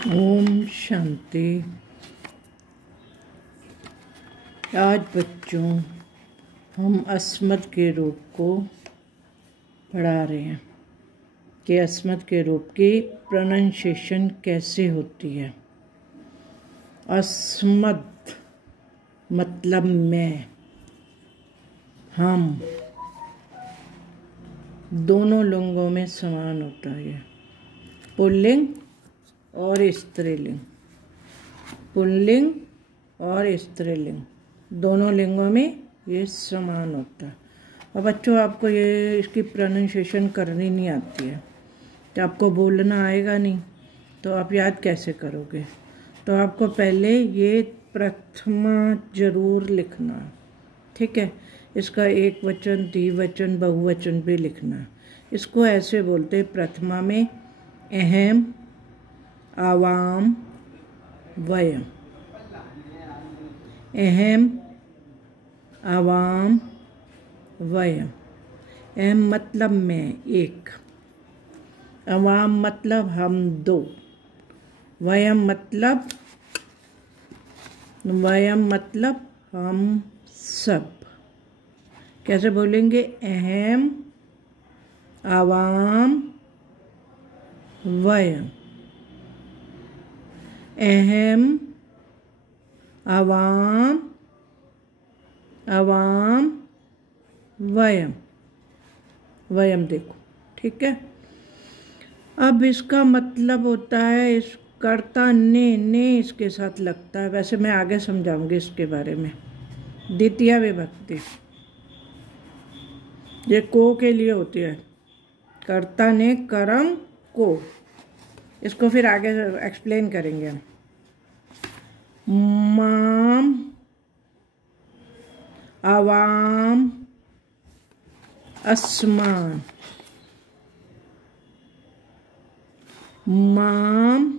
ओम शांति। आज बच्चों हम अस्मत् के रूप को पढ़ा रहे हैं कि अस्मत् के रूप की प्रोनाउंसिएशन कैसे होती है। अस्मत् मतलब मैं, हम, दोनों लिंगों में समान होता है। पुल्लिंग और स्त्रीलिंग, पुल्लिंग और स्त्रीलिंग दोनों लिंगों में ये समान होता है। और बच्चों आपको ये इसकी प्रोनाउंसिएशन करनी नहीं आती है तो आपको बोलना आएगा नहीं, तो आप याद कैसे करोगे? तो आपको पहले ये प्रथमा जरूर लिखना है, ठीक है। इसका एक वचन, द्विवचन, बहुवचन भी लिखना। इसको ऐसे बोलते हैं प्रथमा में अहम, आवाम, वयम। अहम, आवाम, वयम। अहम मतलब मैं, एक। आवाम मतलब हम, दो। वयम मतलब हम सब। कैसे बोलेंगे? अहम, आवाम, वयम। अहम, आवाम, वयम। वयम देखो, ठीक है। अब इसका मतलब होता है, इस कर्ता ने इसके साथ लगता है। वैसे मैं आगे समझाऊंगी इसके बारे में। द्वितीय विभक्ति ये को के लिए होती है। कर्ता ने, कर्म, को। इसको फिर आगे एक्सप्लेन करेंगे हम। माम, आवाम, अस्मान। माम,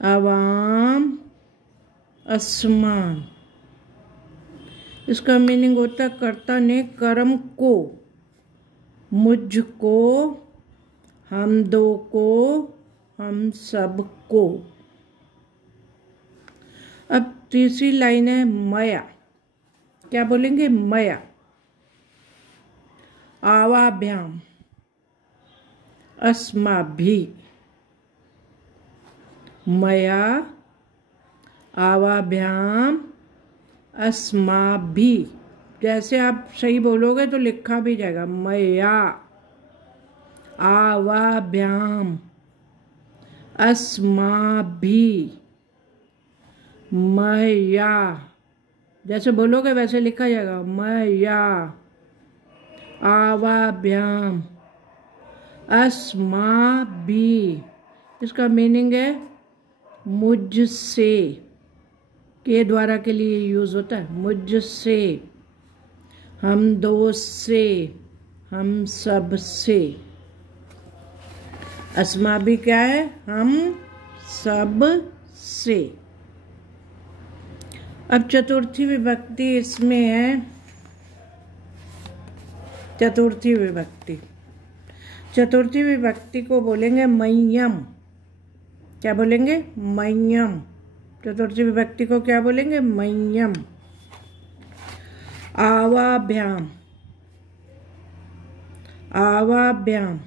आवाम, अस्मान। इसका मीनिंग होता है कर्ता ने कर्म को, मुझको, हम दो को, हम सब को। अब तीसरी लाइन है मया। क्या बोलेंगे? मया। आवाभ्याम, अस्माभि। मया, आवाभ्याम, अस्माभि। जैसे आप सही बोलोगे तो लिखा भी जाएगा। मया, आवाभ्याम, अस्माभि। मया, जैसे बोलोगे वैसे लिखा जाएगा। मया, आवाभ्याम, अस्माभि। इसका मीनिंग है मुझसे। के द्वारा के लिए यूज होता है। मुझसे, हम दो से, हम सब से। अस्माभि क्या है? हम सब से। अब चतुर्थी विभक्ति इसमें है। चतुर्थी विभक्ति, चतुर्थी विभक्ति को बोलेंगे मय्यम। क्या बोलेंगे? मय्यम। चतुर्थी विभक्ति को क्या बोलेंगे? मय्यम। आवाभ्याम, आवाभ्याम।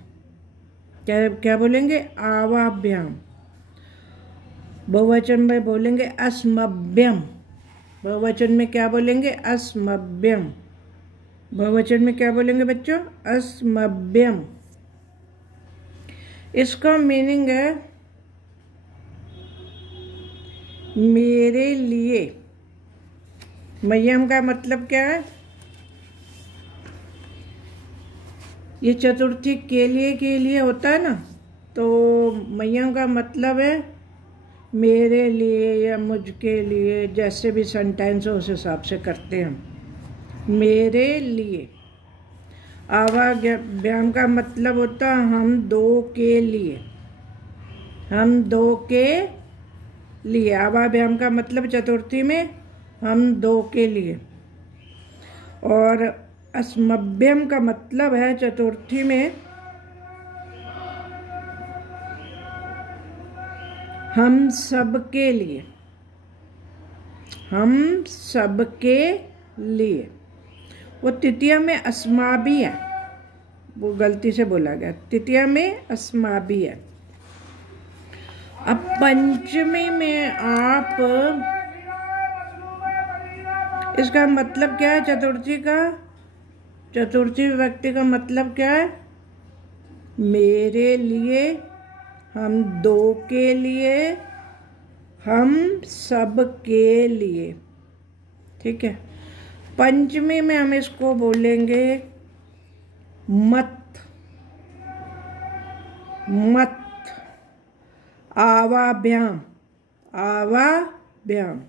क्या बोलेंगे? आवाभ्याम। बहुवचन में बोलेंगे अस्मभ्यम। बहुवचन में क्या बोलेंगे? अस्मभ्यम। बहुवचन में क्या बोलेंगे बच्चों? अस्मभ्यम। इसका मीनिंग है मेरे लिए। मय्यम का मतलब क्या है? ये चतुर्थी के लिए होता है ना, तो मय्यम का मतलब है मेरे लिए या मुझके लिए। जैसे भी सेंटेंस हो उस हिसाब से करते हैं हम। मेरे लिए। आवाभ्याम का मतलब होता है हम दो के लिए। हम दो के लिए। आवाभ्याम का मतलब चतुर्थी में हम दो के लिए। और अस्मभ्यम का मतलब है चतुर्थी में हम सबके लिए, हम सबके लिए। वो तृतीया में अस्माभि है, वो गलती से बोला गया, तृतीया में अस्माभि है। अब पंचमी में आप, इसका मतलब क्या है चतुर्थी का? चतुर्थी विभक्ति का मतलब क्या है? मेरे लिए, हम दो के लिए, हम सब के लिए। ठीक है। पंचमी में हम इसको बोलेंगे मत, मत, आवाभ्याम, आवाभ्याम।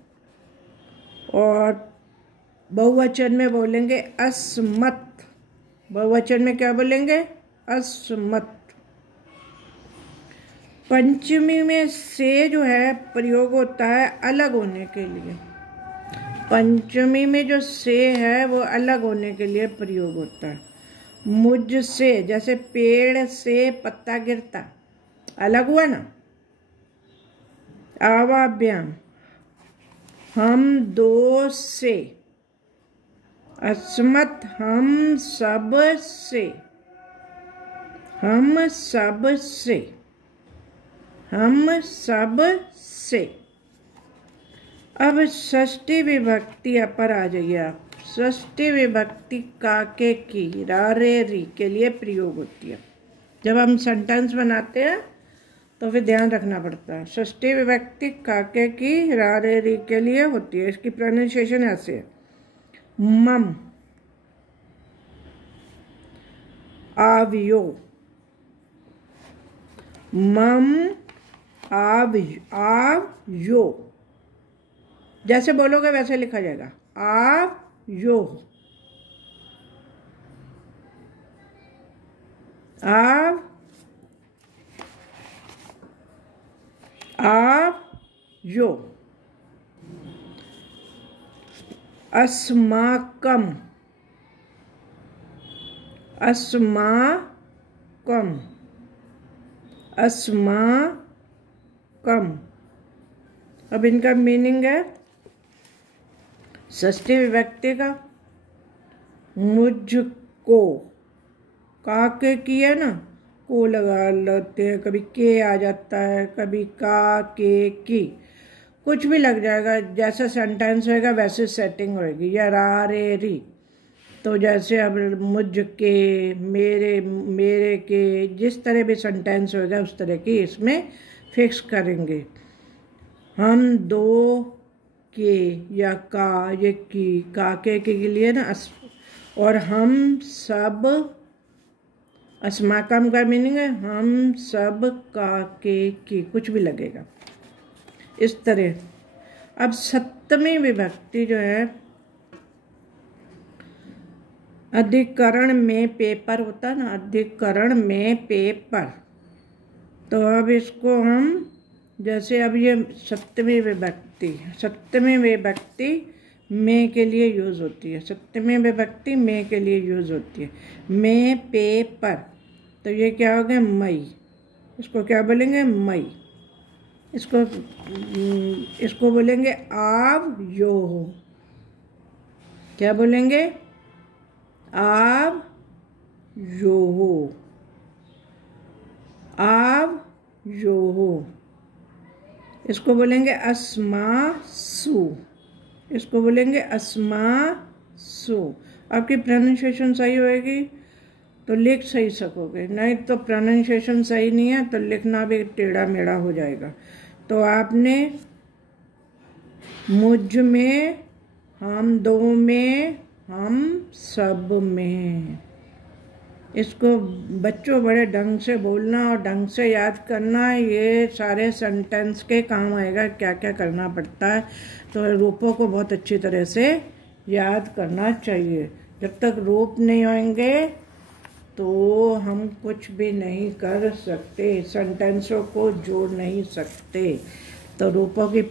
और बहुवचन में बोलेंगे अस्मत्। बहुवचन में क्या बोलेंगे? अस्मत्। पंचमी में से जो है प्रयोग होता है अलग होने के लिए। पंचमी में जो से है वो अलग होने के लिए प्रयोग होता है। मुझसे, जैसे पेड़ से पत्ता गिरता, अलग हुआ ना। आवाभ्याम, हम दो से। अस्मत्, हम सब से, हम सब से, हम सब से। अब षष्ठी विभक्ति पर आ जाइए आप। षष्ठी विभक्ति काके की, रारे री के लिए प्रयोग होती है। जब हम सेंटेंस बनाते हैं तो फिर ध्यान रखना पड़ता है। षष्ठी विभक्ति काके की, रारे री के लिए होती है। इसकी प्रोनाउंसिएशन ऐसे है, मम, आवयो, मम, आवयो। जैसे बोलोगे वैसे लिखा जाएगा, आवयो, आवयो। अस्माकम, अस्माकम, अस्माकम। अब इनका मीनिंग है षष्ठी विभक्ति का, मुझको, काके की है ना, को लगा लेते हैं, कभी के आ जाता है, कभी का के की, कुछ भी लग जाएगा। जैसा सेंटेंस होएगा वैसे सेटिंग होएगी। या रा रे री, तो जैसे अब मुझ के, मेरे, मेरे के, जिस तरह भी सेंटेंस होएगा उस तरह की इसमें फिक्स करेंगे। हम दो के या का, ये की, काके के लिए ना और हम सब, अस्माकम का मीनिंग है हम सब काके की, कुछ भी लगेगा इस तरह। अब सप्तमी विभक्ति जो है, अधिकरण में पेपर होता है ना, अधिकरण में पेपर। तो अब इसको हम, जैसे अब ये सप्तमी विभक्ति, सप्तमी विभक्ति में के लिए यूज होती है। सप्तमी विभक्ति में के लिए यूज होती है। में पेपर, तो ये क्या हो गया? मई। इसको क्या बोलेंगे? मई। इसको बोलेंगे आव यो। क्या बोलेंगे? आव यो हो, आव यो हो। इसको बोलेंगे अस्मासु। इसको बोलेंगे अस्मासु। आपकी प्रोनाउंसिएशन सही होएगी तो लिख सही सकोगे, नहीं तो प्रोनाउंसिएशन सही नहीं है तो लिखना भी टेढ़ा मेढ़ा हो जाएगा। तो आपने मुझ में, हम दो में, हम सब में। इसको बच्चों बड़े ढंग से बोलना और ढंग से याद करना, ये सारे सेंटेंस के काम आएगा। क्या क्या करना पड़ता है, तो रूपों को बहुत अच्छी तरह से याद करना चाहिए। जब तक रूप नहीं होंगे तो हम कुछ भी नहीं कर सकते, सेंटेंसों को जोड़ नहीं सकते। तो रूपों की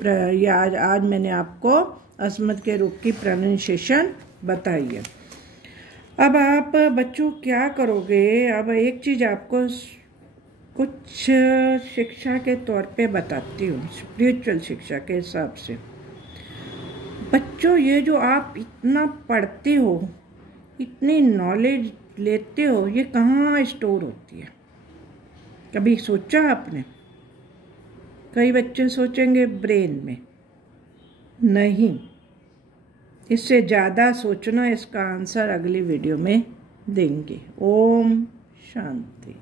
आज मैंने आपको अस्मत् के रूप की प्रोनाउंसिएशन बताई है। अब आप बच्चों क्या करोगे? अब एक चीज़ आपको कुछ शिक्षा के तौर पे बताती हूँ, स्पिरिचुअल शिक्षा के हिसाब से। बच्चों, ये जो आप इतना पढ़ते हो, इतनी नॉलेज लेते हो, ये कहाँ स्टोर होती है? कभी सोचा आपने? कई बच्चे सोचेंगे ब्रेन में, नहीं, इससे ज़्यादा सोचना। इसका आंसर अगली वीडियो में देंगे। ओम शांति।